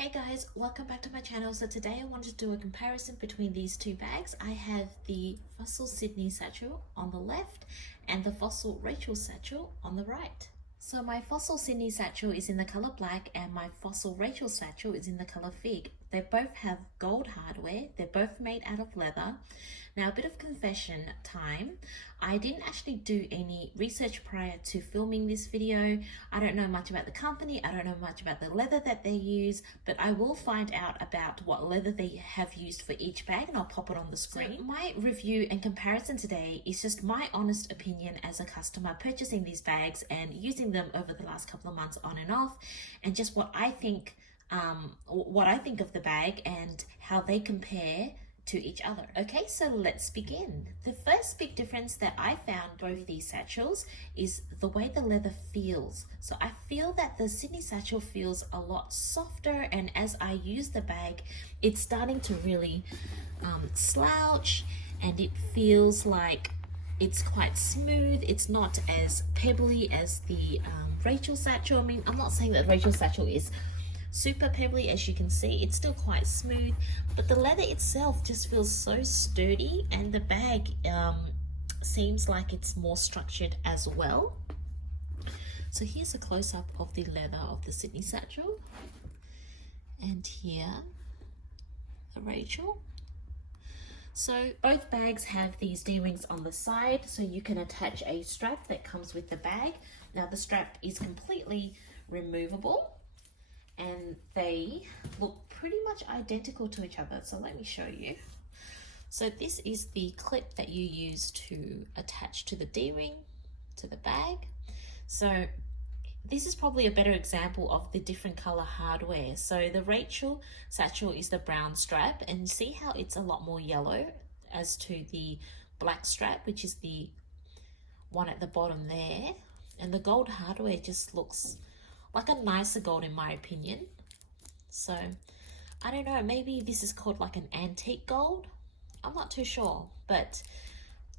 Hey guys, welcome back to my channel. So today I wanted to do a comparison between these two bags. I have the Fossil Sydney satchel on the left and the Fossil Rachel satchel on the right. So my Fossil Sydney satchel is in the color black and my Fossil Rachel satchel is in the color fig. They both have gold hardware. They're both made out of leather. Now, a bit of confession time. I didn't actually do any research prior to filming this video. I don't know much about the company. I don't know much about the leather that they use, but I will find out about what leather they have used for each bag and I'll pop it on the screen. So my review and comparison today is just my honest opinion as a customer purchasing these bags and using them over the last couple of months on and off, and just what I think of the bag and how they compare to each other. Okay, so let's begin. The first big difference that I found both these satchels is the way the leather feels. So I feel that the Sydney satchel feels a lot softer, and as I use the bag, it's starting to really slouch, and it feels like it's quite smooth. It's not as pebbly as the Rachel satchel. I mean, I'm not saying that Rachel satchel is super pebbly. As you can see, it's still quite smooth, but the leather itself just feels so sturdy, and the bag seems like it's more structured as well. So here's a close-up of the leather of the Sydney satchel, and here the Rachel. So both bags have these D-rings on the side, so you can attach a strap that comes with the bag. Now the strap is completely removable, and they look pretty much identical to each other. So let me show you. So this is the clip that you use to attach to the D-ring to the bag. So this is probably a better example of the different color hardware. So the Rachel satchel is the brown strap, and see how it's a lot more yellow as to the black strap, which is the one at the bottom there. And the gold hardware just looks like a nicer gold in my opinion. So I don't know, maybe this is called like an antique gold. I'm not too sure, but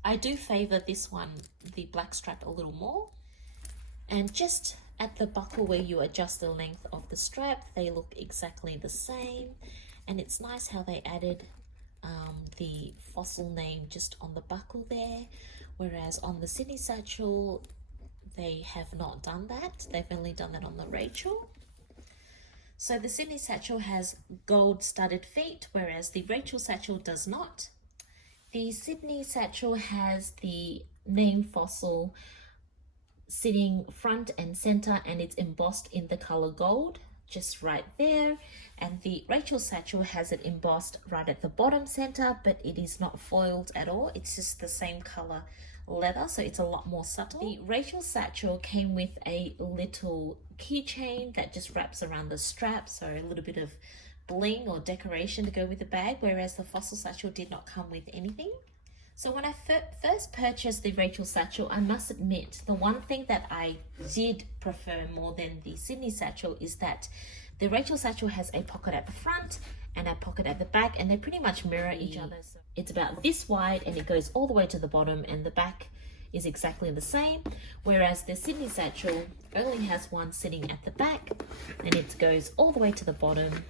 I do favor this one, the black strap, a little more. And just at the buckle where you adjust the length of the strap, they look exactly the same. And it's nice how they added the Fossil name just on the buckle there, whereas on the Sydney satchel they have not done that. They've only done that on the Rachel. So the Sydney satchel has gold studded feet, whereas the Rachel satchel does not. The Sydney satchel has the name Fossil sitting front and center, and it's embossed in the color gold just right there. And the Rachel satchel has it embossed right at the bottom center, but it is not foiled at all. It's just the same color leather, so it's a lot more subtle. The Rachel satchel came with a little keychain that just wraps around the strap, so a little bit of bling or decoration to go with the bag, whereas the Fossil satchel did not come with anything. So when I first purchased the Rachel satchel, I must admit the one thing that I did prefer more than the Sydney satchel is that the Rachel satchel has a pocket at the front and a pocket at the back, and they pretty much mirror each other. So it's about this wide and it goes all the way to the bottom, and the back is exactly the same, whereas the Sydney satchel only has one sitting at the back and it goes all the way to the bottom,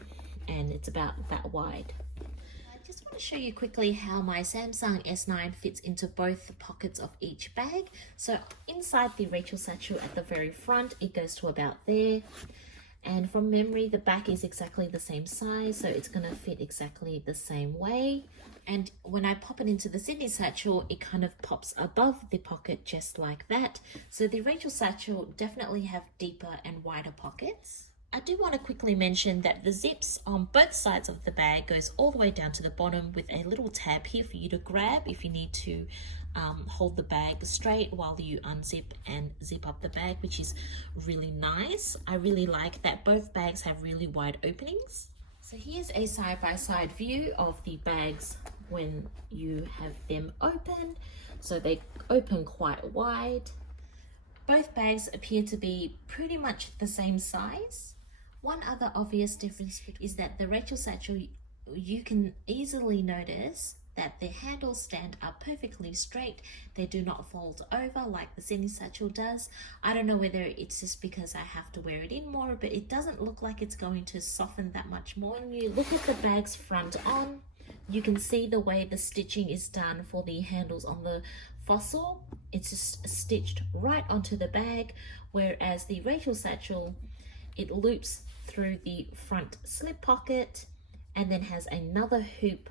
and it's about that wide. I just want to show you quickly how my Samsung S9 fits into both pockets of each bag. So inside the Rachel satchel at the very front, it goes to about there. And from memory, the back is exactly the same size, so it's going to fit exactly the same way. And when I pop it into the Sydney satchel, it kind of pops above the pocket just like that. So the Rachel satchel definitely have deeper and wider pockets. I do want to quickly mention that the zips on both sides of the bag goes all the way down to the bottom with a little tab here for you to grab if you need to hold the bag straight while you unzip and zip up the bag, which is really nice. I really like that both bags have really wide openings. So here's a side-by-side view of the bags when you have them open. So they open quite wide. Both bags appear to be pretty much the same size. One other obvious difference is that the Rachel satchel, you can easily notice that their handles stand up perfectly straight. They do not fold over like the Sydney satchel does. I don't know whether it's just because I have to wear it in more, but it doesn't look like it's going to soften that much more. When you look at the bag's front on, you can see the way the stitching is done for the handles on the Fossil. It's just stitched right onto the bag, whereas the Rachel satchel, it loops through the front slip pocket and then has another hoop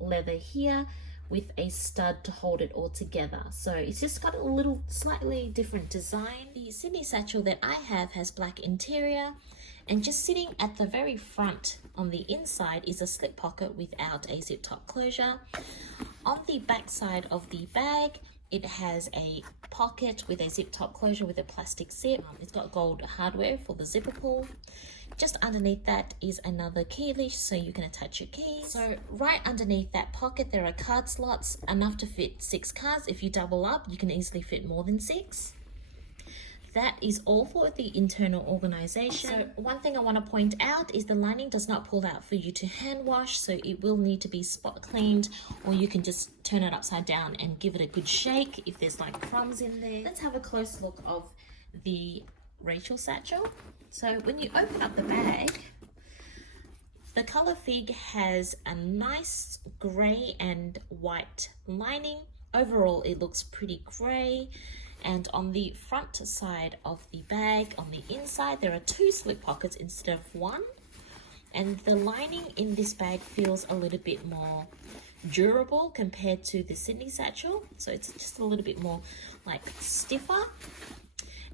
leather here with a stud to hold it all together. So it's just got a little slightly different design. The Sydney satchel that I have has black interior, and just sitting at the very front on the inside is a slip pocket without a zip top closure. On the back side of the bag, it has a pocket with a zip top closure with a plastic zip. It's got gold hardware for the zipper pull. Just underneath that is another key leash so you can attach your keys. So right underneath that pocket there are card slots, enough to fit 6 cards. If you double up, you can easily fit more than 6. That is all for the internal organization. So one thing I want to point out is the lining does not pull out for you to hand wash, so it will need to be spot cleaned, or you can just turn it upside down and give it a good shake if there's like crumbs in there. Let's have a close look of the Rachel satchel. So when you open up the bag, the color fig has a nice gray and white lining. Overall it looks pretty gray. And on the front side of the bag, on the inside, there are 2 slip pockets instead of 1. And the lining in this bag feels a little bit more durable compared to the Sydney satchel. So it's just a little bit more like stiffer.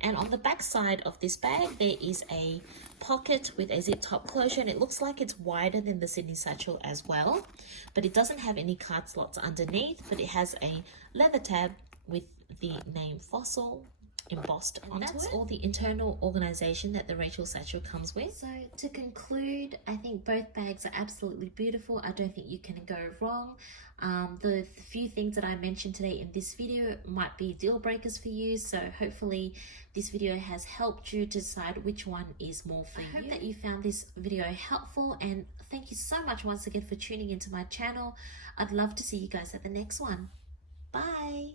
And on the back side of this bag, there is a pocket with a zip top closure, and it looks like it's wider than the Sydney satchel as well. But it doesn't have any card slots underneath, but it has a leather tab with the name Fossil embossed onto it. That's all the internal organization that the Rachel satchel comes with. So to conclude, I think both bags are absolutely beautiful. I don't think you can go wrong. The few things that I mentioned today in this video might be deal breakers for you, so hopefully this video has helped you decide which one is more for you. I hope that you found this video helpful, and thank you so much once again for tuning into my channel. I'd love to see you guys at the next one. Bye.